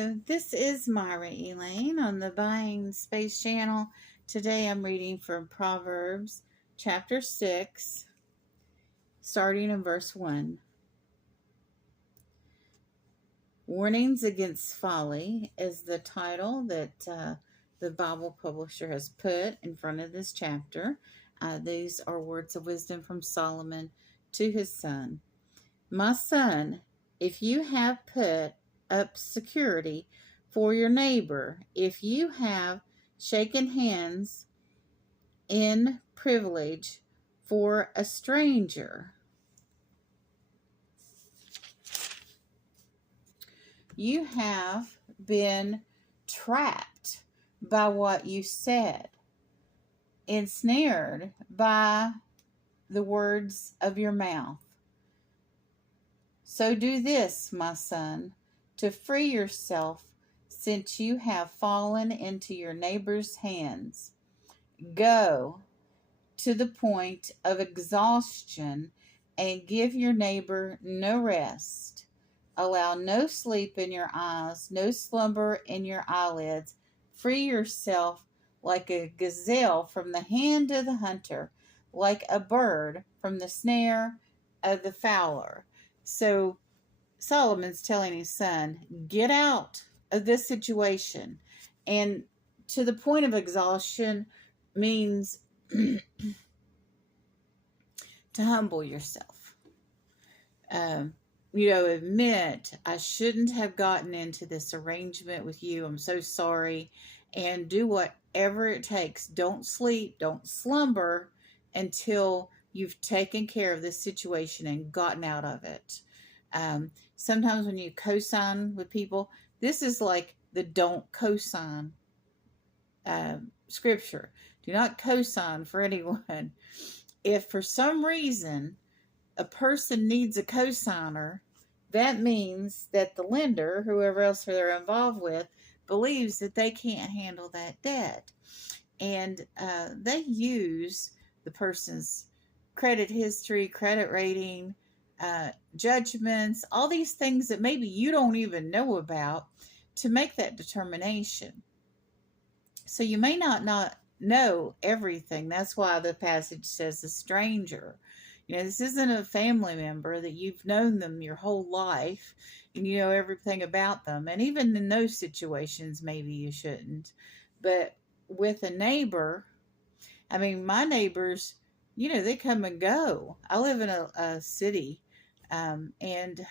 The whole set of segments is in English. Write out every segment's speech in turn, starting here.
Hello, this is Myra Elaine on the Buying Space channel. Today I'm reading from Proverbs chapter 6, starting in verse 1. Warnings Against Folly is the title that the Bible publisher has put in front of this chapter. These are words of wisdom from Solomon to his son. My son, if you have put up security for your neighbor, if you have shaken hands in privilege for a stranger, you have been trapped by what you said, ensnared by the words of your mouth. So do this, my son, to free yourself, since you have fallen into your neighbor's hands. Go to the point of exhaustion and give your neighbor no rest. Allow no sleep in your eyes, no slumber in your eyelids. Free yourself like a gazelle from the hand of the hunter, like a bird from the snare of the fowler. So Solomon's telling his son, get out of this situation. And to the point of exhaustion means to humble yourself. Admit, I shouldn't have gotten into this arrangement with you. I'm so sorry. And do whatever it takes. Don't sleep, don't slumber until you've taken care of this situation and gotten out of it. Sometimes when you co-sign with people, this is like the don't co-sign scripture. Do not co-sign for anyone. If for some reason a person needs a co-signer, that means that the lender, whoever else they're involved with, believes that they can't handle that debt. And they use the person's credit history, credit rating, judgments, all these things that maybe you don't even know about to make that determination. So you may not know everything. That's why the passage says a stranger. This isn't a family member that you've known them your whole life and you know everything about them. And even in those situations, maybe you shouldn't. But with a neighbor, my neighbors, they come and go. I live in a city, and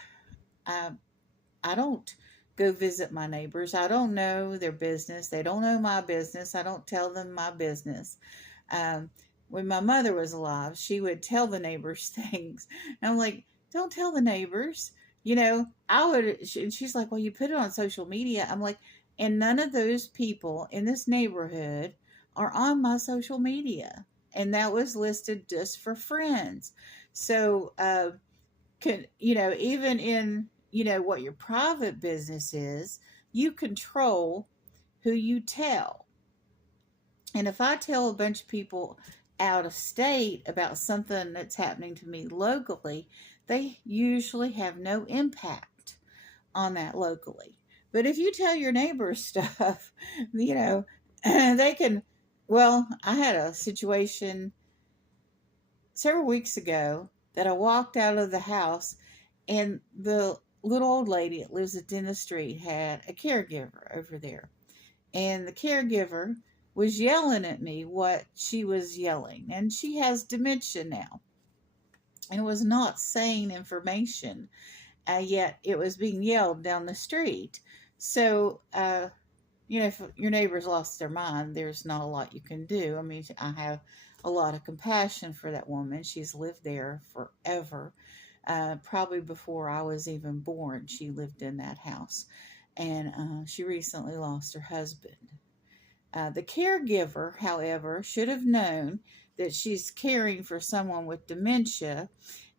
I don't go visit my neighbors. I don't know their business. They don't know my business. I don't tell them my business. When my mother was alive, she would tell the neighbors things. And I'm like, don't tell the neighbors. She's like, well, you put it on social media. I'm like, and none of those people in this neighborhood are on my social media. And that was listed just for friends. So, even in, what your private business is, you control who you tell. And if I tell a bunch of people out of state about something that's happening to me locally, they usually have no impact on that locally. But if you tell your neighbors stuff, they can. Well, I had a situation several weeks ago that I walked out of the house, and the little old lady that lives at the end of the street had a caregiver over there. And the caregiver was yelling at me what she was yelling. And she has dementia now and was not saying information, yet it was being yelled down the street. So, if your neighbor's lost their mind, there's not a lot you can do. I have a lot of compassion for that woman. She's lived there forever. Probably before I was even born, she lived in that house. And she recently lost her husband. The caregiver, however, should have known that she's caring for someone with dementia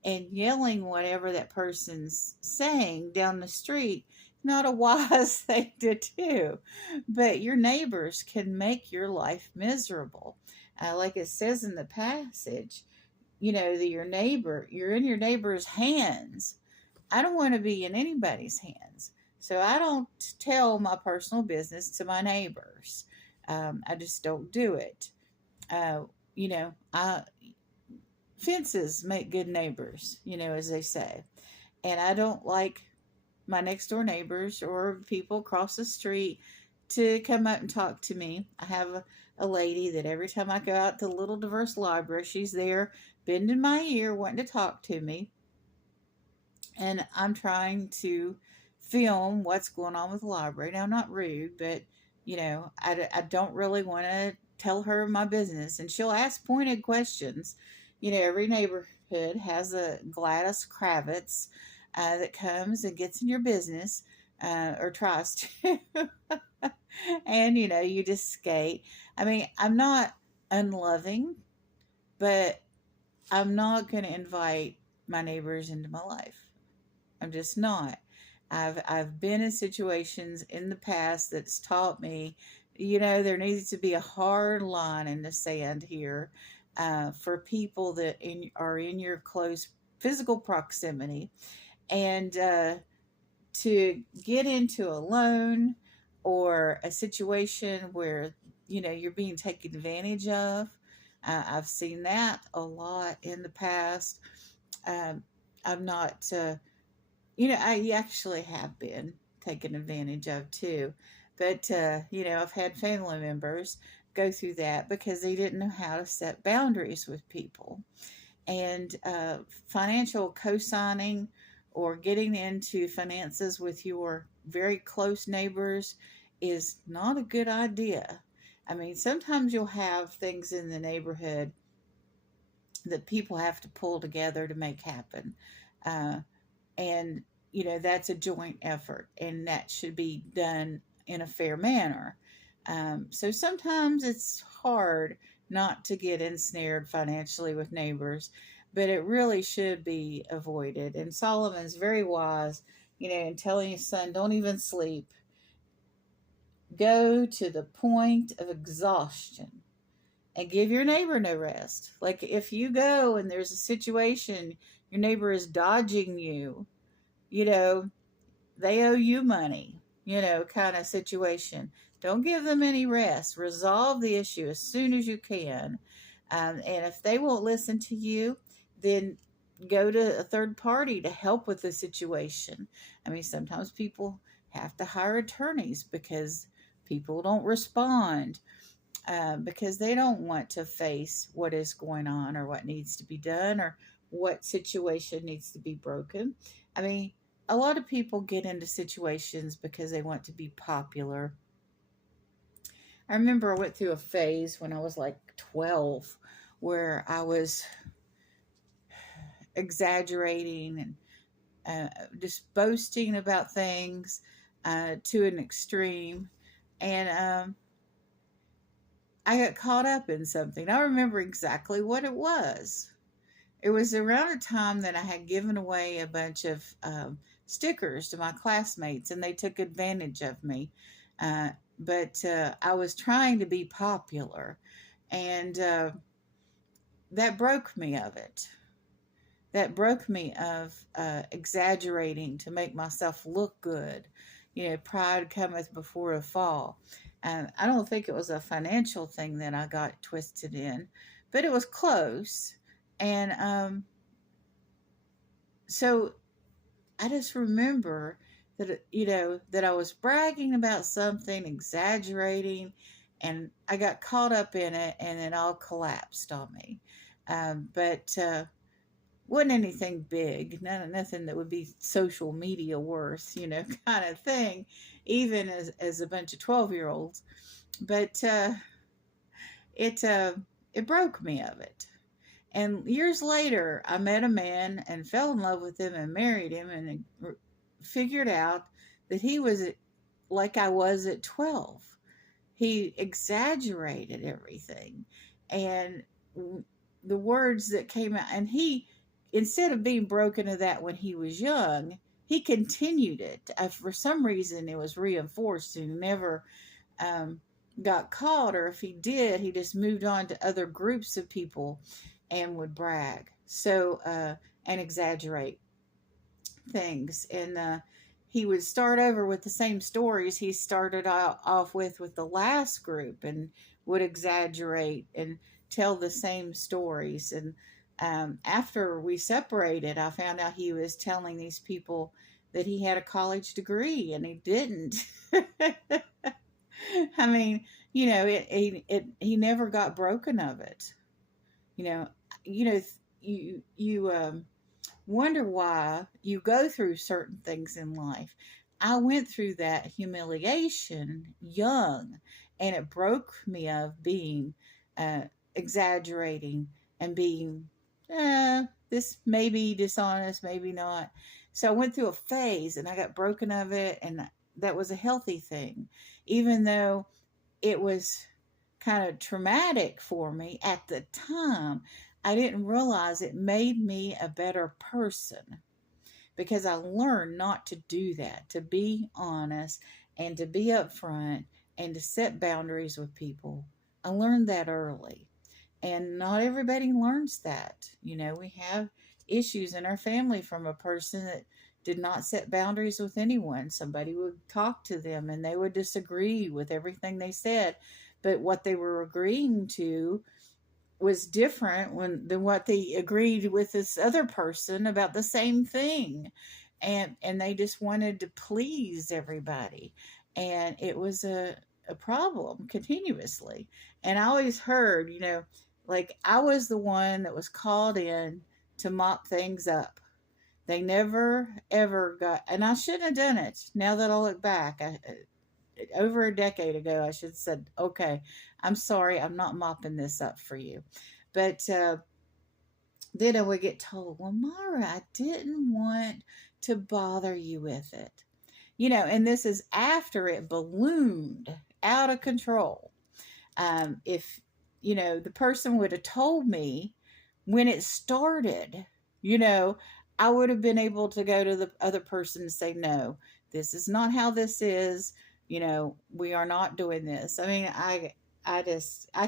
and yelling whatever that person's saying down the street. Not a wise thing to do. But your neighbors can make your life miserable. Like it says in the passage, that you're in your neighbor's hands. I don't want to be in anybody's hands. So I don't tell my personal business to my neighbors. I just don't do it. Uh, fences make good neighbors, as they say. And I don't like my next door neighbors or people across the street to come up and talk to me. I have a lady that every time I go out to the Little Diverse Library, she's there bending my ear, wanting to talk to me. And I'm trying to film what's going on with the library. Now, I'm not rude, but I don't really want to tell her my business, and she'll ask pointed questions. Every neighborhood has a Gladys Kravitz that comes and gets in your business, or tries to. And you just skate. I mean, I'm not unloving, but I'm not going to invite my neighbors into my life. I'm just not. I've been in situations in the past that's taught me, there needs to be a hard line in the sand here, for people that are in your close physical proximity, and to get into a loan or a situation where you're being taken advantage of. I've seen that a lot in the past. I'm not. I actually have been taken advantage of too. But, I've had family members go through that because they didn't know how to set boundaries with people. And financial co signing or getting into finances with your very close neighbors is not a good idea. I mean, sometimes you'll have things in the neighborhood that people have to pull together to make happen. Uh, and that's a joint effort, and that should be done in a fair manner. So sometimes it's hard not to get ensnared financially with neighbors, but it really should be avoided. And Solomon's very wise, in telling his son, don't even sleep. Go to the point of exhaustion and give your neighbor no rest. Like if you go and there's a situation, your neighbor is dodging you, you know, they owe you money, kind of situation. Don't give them any rest. Resolve the issue as soon as you can. And if they won't listen to you, then go to a third party to help with the situation. I mean, sometimes people have to hire attorneys because people don't respond, because they don't want to face what is going on or what needs to be done or what situation needs to be broken. I mean, a lot of people get into situations because they want to be popular. I remember I went through a phase when I was like 12 where I was exaggerating and just boasting about things to an extreme. And I got caught up in something. I remember exactly what it was. It was around a time that I had given away a bunch of stickers to my classmates, and they took advantage of me. But I was trying to be popular, and that broke me of it. That broke me of exaggerating to make myself look good. Pride cometh before a fall. And I don't think it was a financial thing that I got twisted in, but it was close. And so I just remember that, that I was bragging about something, exaggerating, and I got caught up in it, and it all collapsed on me. But wasn't anything big, nothing that would be social media worth, kind of thing, even as a bunch of 12-year-olds. But it broke me of it. And years later, I met a man and fell in love with him and married him, and figured out that he was like I was at 12. He exaggerated everything. And the words that came out, and he, instead of being broken of that when he was young, he continued it. For some reason, it was reinforced, and he never got caught, or if he did, he just moved on to other groups of people and would brag and exaggerate things. And he would start over with the same stories he started off with the last group, and would exaggerate and tell the same stories. And after we separated, I found out he was telling these people that he had a college degree, and he didn't. I mean, he never got broken of it. You know, you wonder why you go through certain things in life. I went through that humiliation young, and it broke me of being uh, exaggerating and being this may be dishonest, maybe not. So I went through a phase, and I got broken of it, and that was a healthy thing, even though it was kind of traumatic for me at the time. I didn't realize it made me a better person, because I learned not to do that, to be honest and to be upfront and to set boundaries with people. I learned that early. And not everybody learns that. We have issues in our family from a person that did not set boundaries with anyone. Somebody would talk to them and they would disagree with everything they said, but what they were agreeing to was different than what they agreed with this other person about the same thing. And they just wanted to please everybody. And it was a problem continuously. And I always heard, like I was the one that was called in to mop things up. They never ever got, and I shouldn't have done it. Now that I look back, over a decade ago, I should have said, okay, I'm sorry, I'm not mopping this up for you. But then I would get told, well, Mara, I didn't want to bother you with it. And this is after it ballooned out of control. If, the person would have told me when it started, I would have been able to go to the other person and say, no, this is not how this is. We are not doing this. I mean, I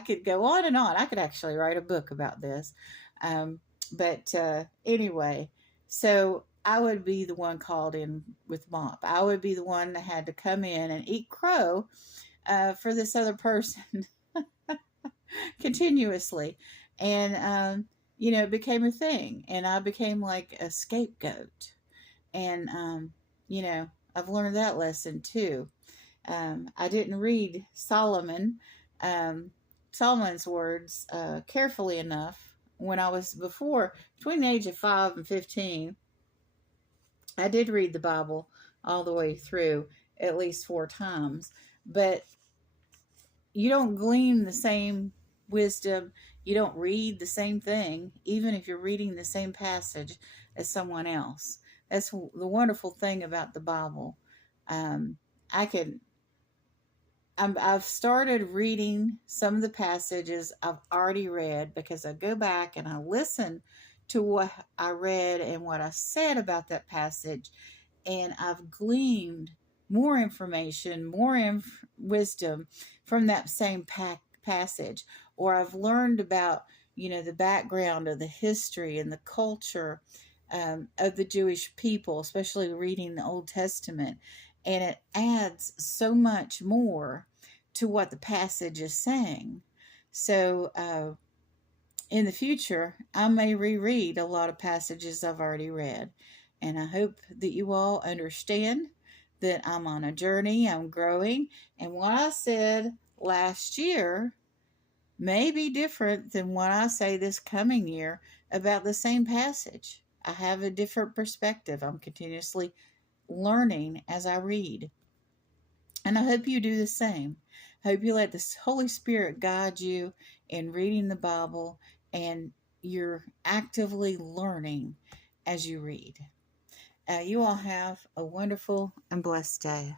could go on and on. I could actually write a book about this. But anyway, so I would be the one called in with mop. I would be the one that had to come in and eat crow for this other person continuously. And, it became a thing. And I became like a scapegoat. And, I've learned that lesson too. I didn't read Solomon's words carefully enough when I was between the age of 5 and 15. I did read the Bible all the way through at least 4 times, but you don't glean the same wisdom. You don't read the same thing, even if you're reading the same passage as someone else. That's the wonderful thing about the Bible. I've started reading some of the passages I've already read, because I go back and I listen to what I read and what I said about that passage, and I've gleaned more information, more wisdom from that same passage. Or I've learned about, the background of the history and the culture of the Jewish people, especially reading the Old Testament. And it adds so much more to what the passage is saying. So in the future, I may reread a lot of passages I've already read. And I hope that you all understand that I'm on a journey, I'm growing, and what I said last year may be different than what I say this coming year about the same passage. I have a different perspective. I'm continuously learning as I read. And I hope you do the same. I hope you let the Holy Spirit guide you in reading the Bible, and you're actively learning as you read. You all have a wonderful and blessed day.